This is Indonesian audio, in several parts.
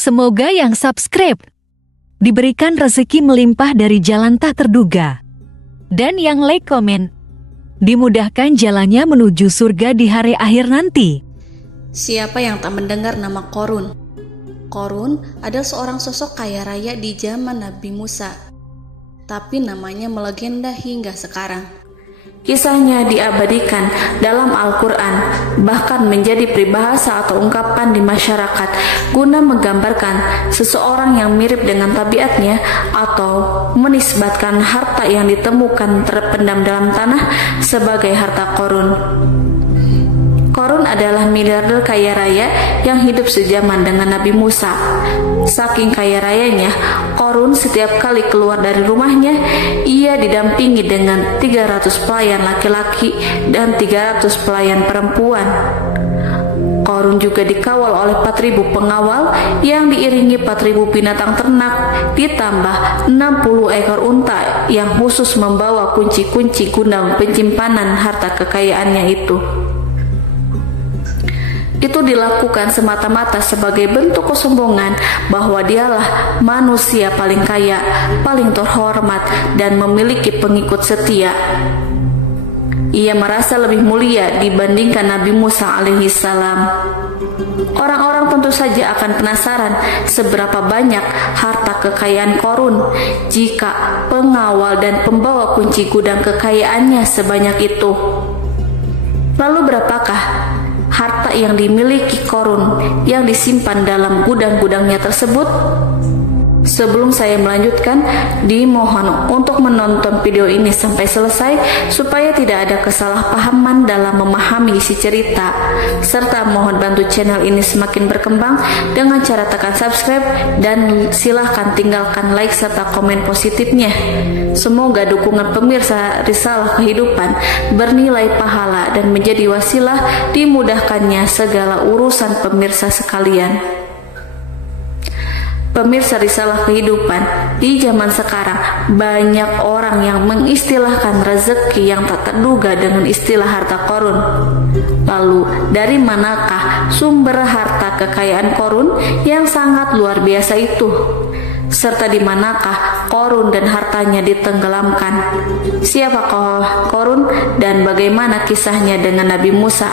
Semoga yang subscribe diberikan rezeki melimpah dari jalan tak terduga. Dan yang like komen, dimudahkan jalannya menuju surga di hari akhir nanti. Siapa yang tak mendengar nama Qorun? Qorun adalah seorang sosok kaya raya di zaman Nabi Musa, tapi namanya melegenda hingga sekarang. Kisahnya diabadikan dalam Al-Quran, bahkan menjadi peribahasa atau ungkapan di masyarakat guna menggambarkan seseorang yang mirip dengan tabiatnya atau menisbatkan harta yang ditemukan terpendam dalam tanah sebagai harta Qorun. Qorun adalah miliarder kaya raya yang hidup sejaman dengan Nabi Musa. Saking kaya rayanya, Qorun setiap kali keluar dari rumahnya, ia didampingi dengan 300 pelayan laki-laki dan 300 pelayan perempuan. Qorun juga dikawal oleh 4.000 pengawal yang diiringi 4.000 binatang ternak, ditambah 60 ekor unta yang khusus membawa kunci-kunci gudang penyimpanan harta kekayaannya itu. Itu dilakukan semata-mata sebagai bentuk kesombongan bahwa dialah manusia paling kaya, paling terhormat, dan memiliki pengikut setia. Ia merasa lebih mulia dibandingkan Nabi Musa alaihissalam. Orang-orang tentu saja akan penasaran seberapa banyak harta kekayaan Qorun jika pengawal dan pembawa kunci gudang kekayaannya sebanyak itu. Lalu berapakah harta yang dimiliki Qorun yang disimpan dalam gudang-gudangnya tersebut? Sebelum saya melanjutkan, dimohon untuk menonton video ini sampai selesai supaya tidak ada kesalahpahaman dalam memahami isi cerita, serta mohon bantu channel ini semakin berkembang dengan cara tekan subscribe dan silahkan tinggalkan like serta komen positifnya. Semoga dukungan pemirsa Risalah Kehidupan bernilai pahala dan menjadi wasilah dimudahkannya segala urusan pemirsa sekalian. Pemirsa Risalah Kehidupan, di zaman sekarang banyak orang yang mengistilahkan rezeki yang tak terduga dengan istilah harta Qorun. Lalu dari manakah sumber harta kekayaan Qorun yang sangat luar biasa itu? Serta di manakah Qorun dan hartanya ditenggelamkan? Siapakah Qorun dan bagaimana kisahnya dengan Nabi Musa?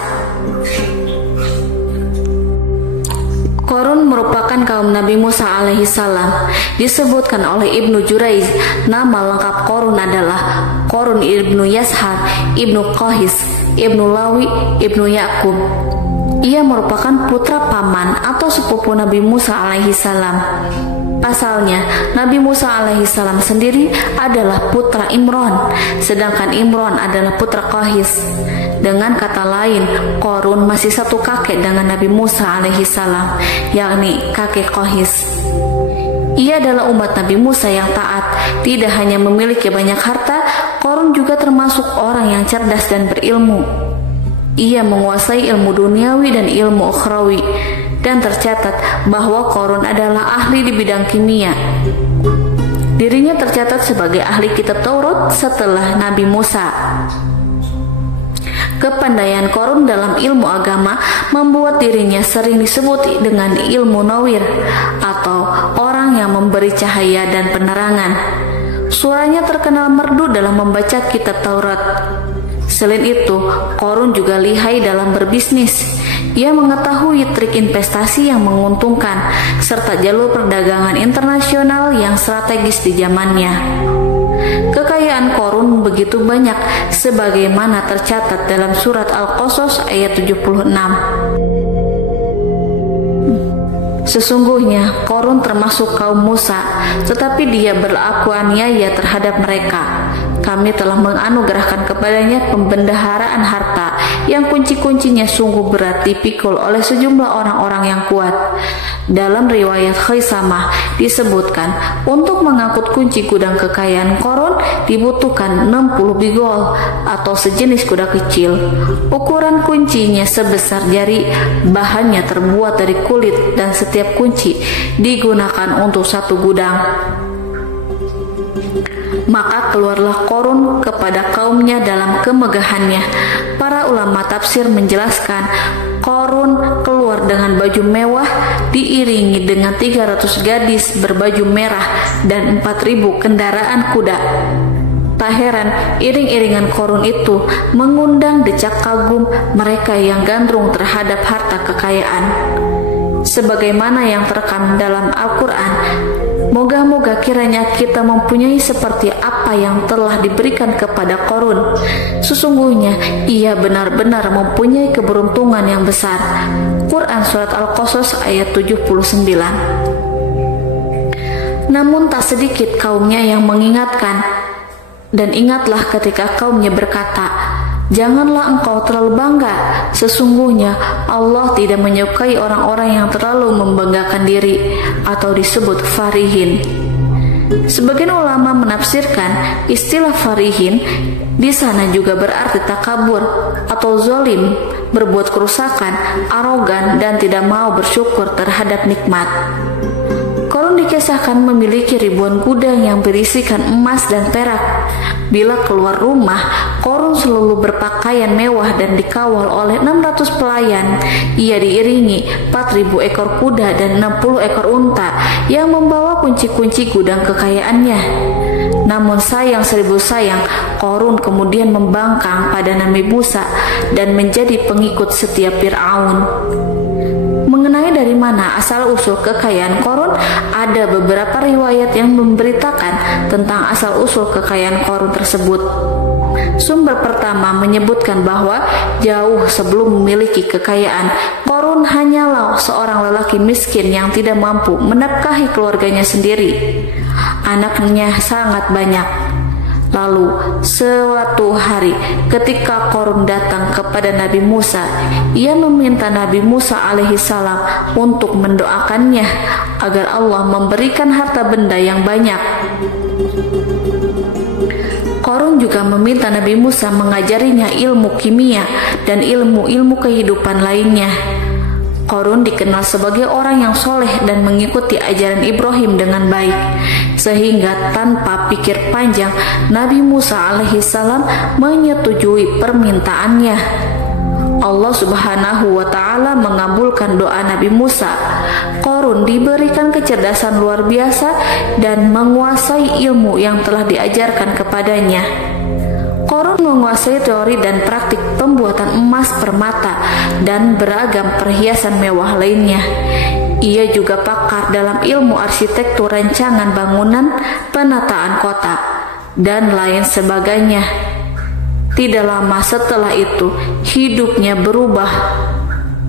Qorun merupakan kaum Nabi Musa alaihissalam. Disebutkan oleh Ibnu Jurayj, nama lengkap Qorun adalah Qorun ibnu Yashar, ibnu Qahis, ibnu Lawi, ibnu Yakub. Ia merupakan putra paman atau sepupu Nabi Musa alaihissalam. Pasalnya, Nabi Musa alaihissalam sendiri adalah putra Imron, sedangkan Imron adalah putra Qahis. Dengan kata lain, Qorun masih satu kakek dengan Nabi Musa alaihissalam, yakni kakek Qahis. Ia adalah umat Nabi Musa yang taat. Tidak hanya memiliki banyak harta, Qorun juga termasuk orang yang cerdas dan berilmu. Ia menguasai ilmu duniawi dan ilmu ukhrawi, dan tercatat bahwa Qorun adalah ahli di bidang kimia. Dirinya tercatat sebagai ahli kitab Taurat setelah Nabi Musa. Kepandaian Qorun dalam ilmu agama membuat dirinya sering disebut dengan ilmu nawir atau orang yang memberi cahaya dan penerangan. Suaranya terkenal merdu dalam membaca kitab Taurat. Selain itu, Qorun juga lihai dalam berbisnis. Ia mengetahui trik investasi yang menguntungkan serta jalur perdagangan internasional yang strategis di zamannya. Kekayaan Qorun begitu banyak sebagaimana tercatat dalam surat Al-Qasas ayat 76. Sesungguhnya Qorun termasuk kaum Musa, tetapi dia berlaku aniaya terhadap mereka. Kami telah menganugerahkan kepadanya pembendaharaan harta yang kunci-kuncinya sungguh berat dipikul oleh sejumlah orang-orang yang kuat. Dalam riwayat Khaisamah disebutkan, untuk mengangkut kunci gudang kekayaan Qorun dibutuhkan 60 bigol atau sejenis kuda kecil. Ukuran kuncinya sebesar jari, bahannya terbuat dari kulit dan setiap kunci digunakan untuk satu gudang. Maka keluarlah Qorun kepada kaumnya dalam kemegahannya. Para ulama tafsir menjelaskan, Korun keluar dengan baju mewah diiringi dengan 300 gadis berbaju merah dan 4.000 kendaraan kuda. Tak heran iring-iringan Korun itu mengundang decak kagum mereka yang gandrung terhadap harta kekayaan. Sebagaimana yang terekam dalam Al-Quran, moga-moga kiranya kita mempunyai seperti apa yang telah diberikan kepada Korun. Sesungguhnya ia benar-benar mempunyai keberuntungan yang besar. Quran Surat Al-Qasas ayat 79. Namun tak sedikit kaumnya yang mengingatkan, dan ingatlah ketika kaumnya berkata, janganlah engkau terlalu bangga. Sesungguhnya Allah tidak menyukai orang-orang yang terlalu membanggakan diri atau disebut farihin. Sebagian ulama menafsirkan istilah farihin di sana juga berarti takabur atau zolim, berbuat kerusakan, arogan, dan tidak mau bersyukur terhadap nikmat. Korun dikisahkan memiliki ribuan gudang yang berisikan emas dan perak. Bila keluar rumah, Korun selalu berpakaian mewah dan dikawal oleh 600 pelayan. Ia diiringi 4.000 ekor kuda dan 60 ekor unta yang membawa kunci-kunci gudang kekayaannya. Namun sayang seribu sayang, Korun kemudian membangkang pada Nabi Musa dan menjadi pengikut setia Fir'aun. Mengenai dari mana asal-usul kekayaan Korun, ada beberapa riwayat yang memberitakan tentang asal-usul kekayaan Korun tersebut. Sumber pertama menyebutkan bahwa jauh sebelum memiliki kekayaan, Korun hanyalah seorang lelaki miskin yang tidak mampu menafkahi keluarganya sendiri. Anaknya sangat banyak. Lalu suatu hari ketika Korun datang kepada Nabi Musa, ia meminta Nabi Musa alaihissalam untuk mendoakannya agar Allah memberikan harta benda yang banyak. Korun juga meminta Nabi Musa mengajarinya ilmu kimia dan ilmu-ilmu kehidupan lainnya. Korun dikenal sebagai orang yang soleh dan mengikuti ajaran Ibrahim dengan baik, sehingga tanpa pikir panjang Nabi Musa alaihissalam menyetujui permintaannya. Allah Subhanahu wa Ta'ala mengabulkan doa Nabi Musa. Korun diberikan kecerdasan luar biasa dan menguasai ilmu yang telah diajarkan kepadanya. Korun menguasai teori dan praktik pembuatan emas permata dan beragam perhiasan mewah lainnya. Ia juga pakar dalam ilmu arsitektur, rancangan bangunan, penataan kota, dan lain sebagainya. Tidak lama setelah itu, hidupnya berubah.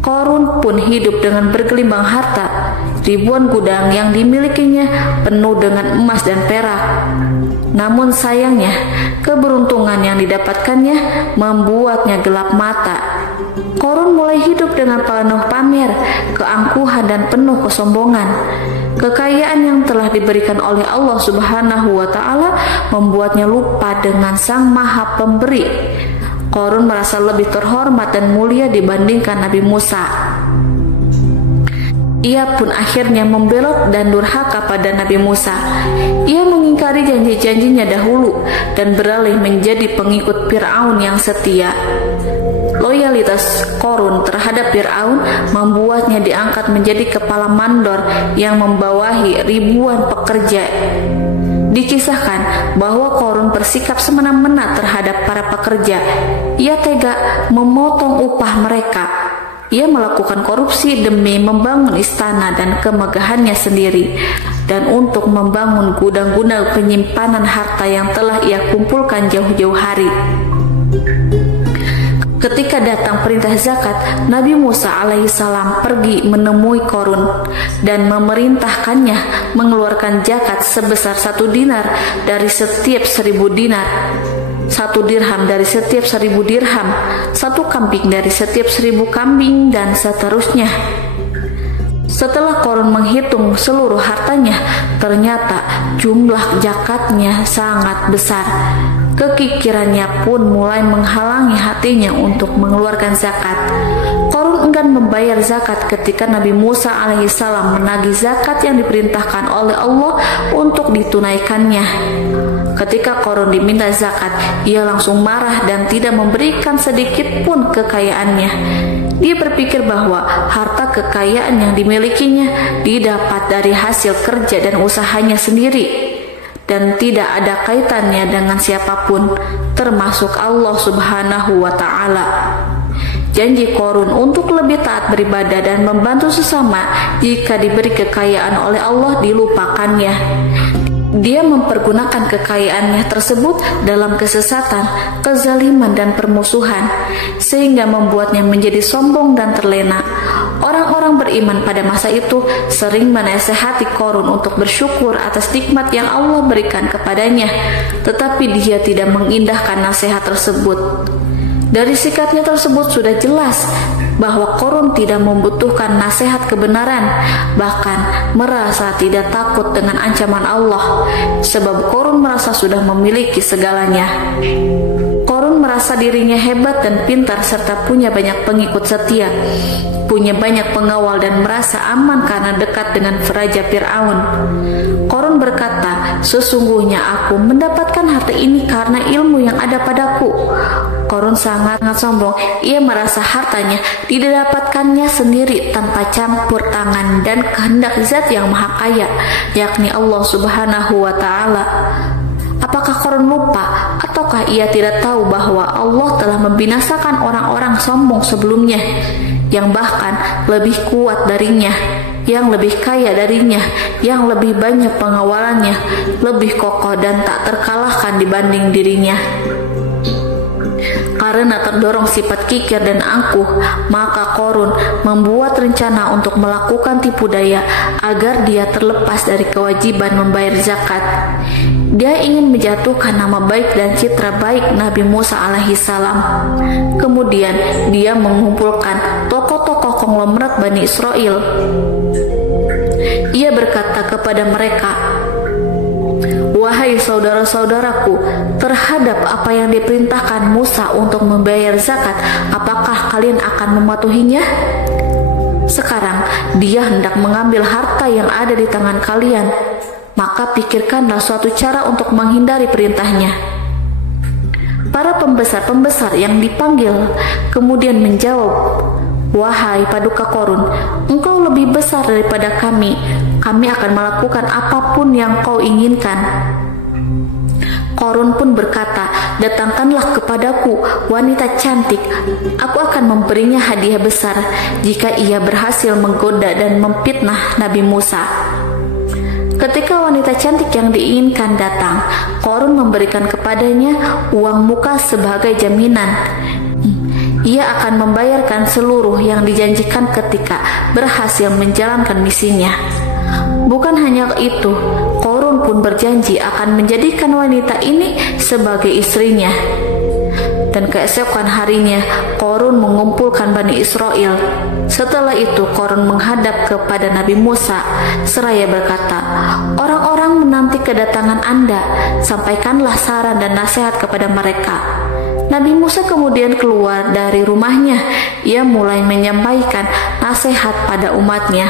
Korun pun hidup dengan bergelimbang harta. Ribuan gudang yang dimilikinya penuh dengan emas dan perak. Namun sayangnya, keberuntungan yang didapatkannya membuatnya gelap mata. Korun mulai hidup dengan penuh pamer, keangkuhan, dan penuh kesombongan. Kekayaan yang telah diberikan oleh Allah Subhanahu wa Ta'ala membuatnya lupa dengan Sang Maha Pemberi. Korun merasa lebih terhormat dan mulia dibandingkan Nabi Musa. Ia pun akhirnya membelot dan durhaka pada Nabi Musa. Ia mengingkari janji-janjinya dahulu dan beralih menjadi pengikut Fir'aun yang setia. Loyalitas Korun terhadap Fir'aun membuatnya diangkat menjadi kepala mandor yang membawahi ribuan pekerja. Dikisahkan bahwa Korun bersikap semena-mena terhadap para pekerja. Ia tega memotong upah mereka. Ia melakukan korupsi demi membangun istana dan kemegahannya sendiri, dan untuk membangun gudang-gudang penyimpanan harta yang telah ia kumpulkan jauh-jauh hari. Ketika datang perintah zakat, Nabi Musa alaihissalam pergi menemui Korun dan memerintahkannya mengeluarkan zakat sebesar 1 dinar dari setiap 1000 dinar, 1 dirham dari setiap 1000 dirham, 1 kambing dari setiap 1000 kambing, dan seterusnya. Setelah Korun menghitung seluruh hartanya, ternyata jumlah zakatnya sangat besar. Kekikirannya pun mulai menghalangi hatinya untuk mengeluarkan zakat. Korun enggan membayar zakat ketika Nabi Musa alaihissalam menagih zakat yang diperintahkan oleh Allah untuk ditunaikannya. Ketika Korun diminta zakat, ia langsung marah dan tidak memberikan sedikit pun kekayaannya. Dia berpikir bahwa harta kekayaan yang dimilikinya didapat dari hasil kerja dan usahanya sendiri, dan tidak ada kaitannya dengan siapapun, termasuk Allah Subhanahu wa Ta'ala. Janji Qorun untuk lebih taat beribadah dan membantu sesama jika diberi kekayaan oleh Allah dilupakannya. Dia mempergunakan kekayaannya tersebut dalam kesesatan, kezaliman, dan permusuhan, sehingga membuatnya menjadi sombong dan terlena. Orang-orang beriman pada masa itu sering menasehati Qorun untuk bersyukur atas nikmat yang Allah berikan kepadanya, tetapi dia tidak mengindahkan nasihat tersebut. Dari sikapnya tersebut sudah jelas bahwa Qorun tidak membutuhkan nasihat kebenaran, bahkan merasa tidak takut dengan ancaman Allah, sebab Qorun merasa sudah memiliki segalanya. Qorun merasa dirinya hebat dan pintar serta punya banyak pengikut setia, punya banyak pengawal dan merasa aman karena dekat dengan Raja Fir'aun. Qorun berkata, "Sesungguhnya aku mendapatkan harta ini karena ilmu yang ada padaku." Qorun sangat sombong. Ia merasa hartanya didapatkannya sendiri tanpa campur tangan dan kehendak Zat yang Maha Kaya, yakni Allah Subhanahu wa Ta'ala. Apakah Qorun lupa ataukah ia tidak tahu bahwa Allah telah membinasakan orang-orang sombong sebelumnya, yang bahkan lebih kuat darinya, yang lebih kaya darinya, yang lebih banyak pengawalannya, lebih kokoh dan tak terkalahkan dibanding dirinya? Karena terdorong sifat kikir dan angkuh, maka Qorun membuat rencana untuk melakukan tipu daya agar dia terlepas dari kewajiban membayar zakat. Dia ingin menjatuhkan nama baik dan citra baik Nabi Musa alaihissalam. Kemudian dia mengumpulkan tokoh-tokoh konglomerat Bani Israel. Ia berkata kepada mereka, "Wahai saudara-saudaraku, terhadap apa yang diperintahkan Musa untuk membayar zakat, apakah kalian akan mematuhinya? Sekarang dia hendak mengambil harta yang ada di tangan kalian, maka pikirkanlah suatu cara untuk menghindari perintahnya." Para pembesar-pembesar yang dipanggil kemudian menjawab, "Wahai paduka Qorun, engkau lebih besar daripada kami. Kami akan melakukan apapun yang kau inginkan." Qorun pun berkata, "Datangkanlah kepadaku wanita cantik. Aku akan memberinya hadiah besar jika ia berhasil menggoda dan memfitnah Nabi Musa." Ketika wanita cantik yang diinginkan datang, Qorun memberikan kepadanya uang muka sebagai jaminan. Ia akan membayarkan seluruh yang dijanjikan ketika berhasil menjalankan misinya. Bukan hanya itu, Qorun pun berjanji akan menjadikan wanita ini sebagai istrinya. Dan keesokan harinya, Qorun mengumpulkan Bani Israel. Setelah itu, Qorun menghadap kepada Nabi Musa seraya berkata, "Orang-orang menanti kedatangan Anda, sampaikanlah saran dan nasihat kepada mereka." Nabi Musa kemudian keluar dari rumahnya. Ia mulai menyampaikan nasihat pada umatnya.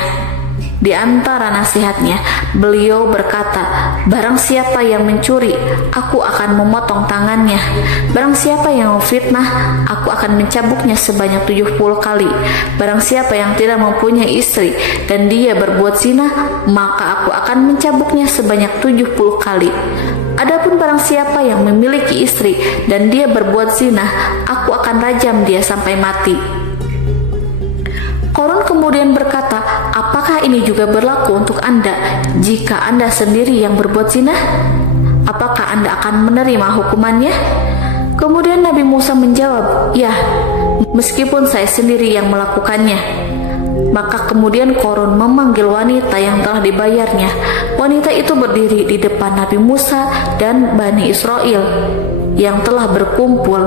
Di antara nasihatnya, beliau berkata, "Barang siapa yang mencuri, aku akan memotong tangannya. Barang siapa yang memfitnah, aku akan mencambuknya sebanyak 70 kali. Barang siapa yang tidak mempunyai istri dan dia berbuat zina, maka aku akan mencambuknya sebanyak 70 kali. Adapun barang siapa yang memiliki istri dan dia berbuat zina, aku akan rajam dia sampai mati." Qorun kemudian berkata, "Apakah ini juga berlaku untuk Anda jika Anda sendiri yang berbuat zina? Apakah Anda akan menerima hukumannya?" Kemudian Nabi Musa menjawab, "Ya, meskipun saya sendiri yang melakukannya." Maka kemudian Qorun memanggil wanita yang telah dibayarnya. Wanita itu berdiri di depan Nabi Musa dan Bani Israel yang telah berkumpul.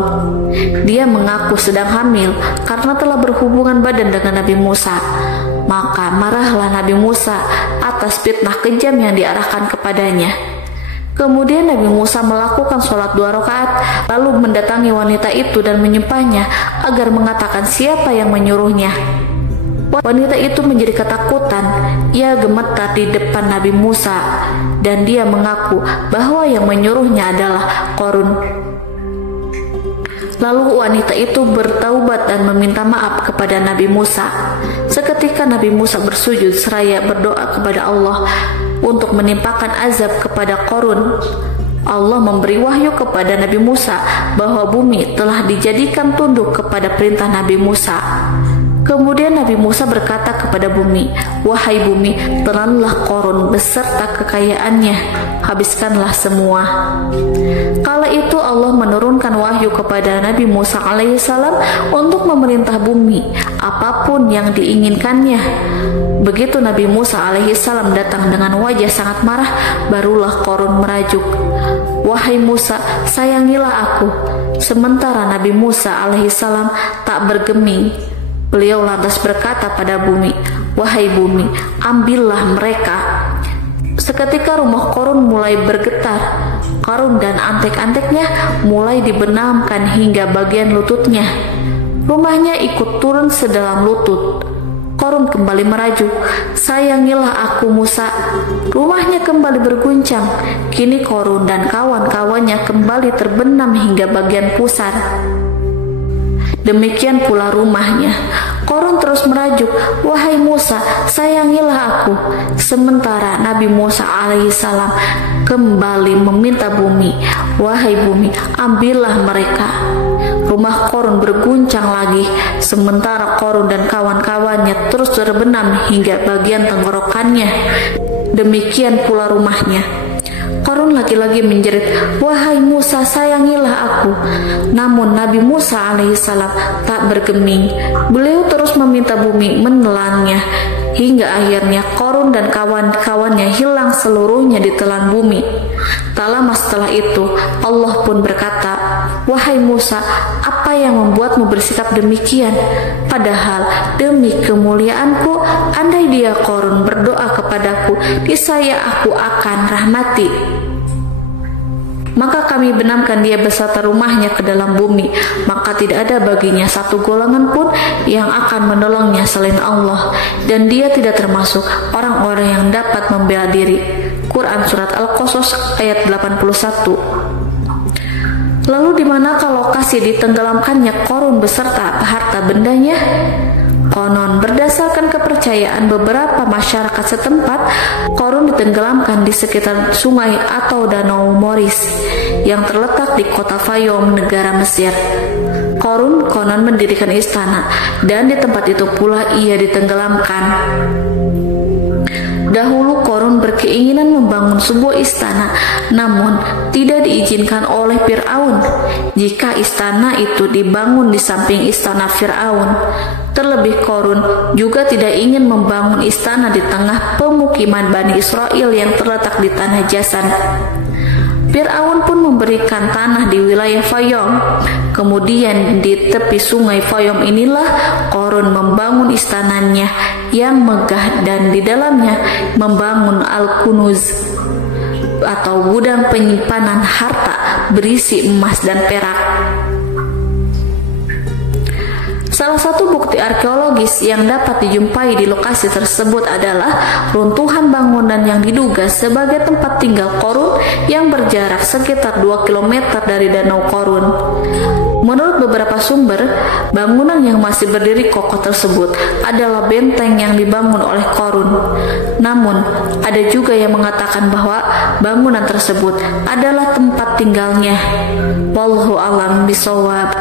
Dia mengaku sedang hamil karena telah berhubungan badan dengan Nabi Musa. Maka marahlah Nabi Musa atas fitnah kejam yang diarahkan kepadanya. Kemudian Nabi Musa melakukan sholat 2 rakaat, lalu mendatangi wanita itu dan menyumpahnya agar mengatakan siapa yang menyuruhnya. Wanita itu menjadi ketakutan. Ia gemetar di depan Nabi Musa dan dia mengaku bahwa yang menyuruhnya adalah Qorun. Lalu wanita itu bertaubat dan meminta maaf kepada Nabi Musa. Seketika Nabi Musa bersujud seraya berdoa kepada Allah untuk menimpakan azab kepada Qarun. Allah memberi wahyu kepada Nabi Musa bahwa bumi telah dijadikan tunduk kepada perintah Nabi Musa. Kemudian Nabi Musa berkata kepada bumi, "Wahai bumi, telanlah Qarun beserta kekayaannya, habiskanlah semua." Kala itu Allah menurunkan wahyu kepada Nabi Musa alaihissalam untuk memerintah bumi apapun yang diinginkannya. Begitu Nabi Musa alaihissalam datang dengan wajah sangat marah, barulah Qarun merajuk, "Wahai Musa, sayangilah aku." Sementara Nabi Musa alaihissalam tak bergeming. Beliau lantas berkata pada bumi, "Wahai bumi, ambillah mereka." Seketika rumah Qarun mulai bergetar. Qarun dan antek-anteknya mulai dibenamkan hingga bagian lututnya. Rumahnya ikut turun sedalam lutut. Qarun kembali merajuk, "Sayangilah aku Musa." Rumahnya kembali berguncang. Kini Qarun dan kawan-kawannya kembali terbenam hingga bagian pusar. Demikian pula rumahnya. Qarun terus merajuk, "Wahai Musa, sayangilah aku." Sementara Nabi Musa alaihissalam kembali meminta bumi, "Wahai bumi, ambillah mereka." Rumah Qarun berguncang lagi, sementara Qarun dan kawan-kawannya terus terbenam hingga bagian tenggorokannya. Demikian pula rumahnya. Qarun lagi-lagi menjerit, "Wahai Musa, sayangilah aku." Namun Nabi Musa alaihissalam tak bergeming. Beliau terus meminta bumi menelannya, hingga akhirnya Qarun dan kawan-kawannya hilang seluruhnya di telan bumi. Tak lama setelah itu Allah pun berkata, "Wahai Musa, apa yang membuatmu bersikap demikian? Padahal demi kemuliaanku, andai dia Qarun berdoa kepadaku, niscaya aku akan rahmati. Maka kami benamkan dia beserta rumahnya ke dalam bumi, maka tidak ada baginya satu golongan pun yang akan menolongnya selain Allah, dan dia tidak termasuk orang-orang yang dapat membela diri." Quran Surat Al-Qasas ayat 81. Lalu di manakah lokasi ditenggelamkannya Qarun beserta harta bendanya? Konon berdasarkan kepercayaan beberapa masyarakat setempat, Qarun ditenggelamkan di sekitar sungai atau danau Moris yang terletak di kota Fayum, negara Mesir. Qarun konon mendirikan istana, dan di tempat itu pula ia ditenggelamkan. Dahulu Qarun berkeinginan membangun sebuah istana, namun tidak diizinkan oleh Fir'aun jika istana itu dibangun di samping istana Fir'aun. Terlebih Qarun juga tidak ingin membangun istana di tengah pemukiman Bani Israel yang terletak di tanah Jasan. Fir'aun pun memberikan tanah di wilayah Fayum. Kemudian di tepi sungai Fayum inilah Qarun membangun istananya yang megah, dan di dalamnya membangun Al-Kunuz atau gudang penyimpanan harta berisi emas dan perak. Salah satu bukti arkeologis yang dapat dijumpai di lokasi tersebut adalah runtuhan bangunan yang diduga sebagai tempat tinggal Qarun yang berjarak sekitar 2 km dari Danau Qarun. Menurut beberapa sumber, bangunan yang masih berdiri kokoh tersebut adalah benteng yang dibangun oleh Qarun. Namun, ada juga yang mengatakan bahwa bangunan tersebut adalah tempat tinggalnya. Wallahu a'lam bishawab.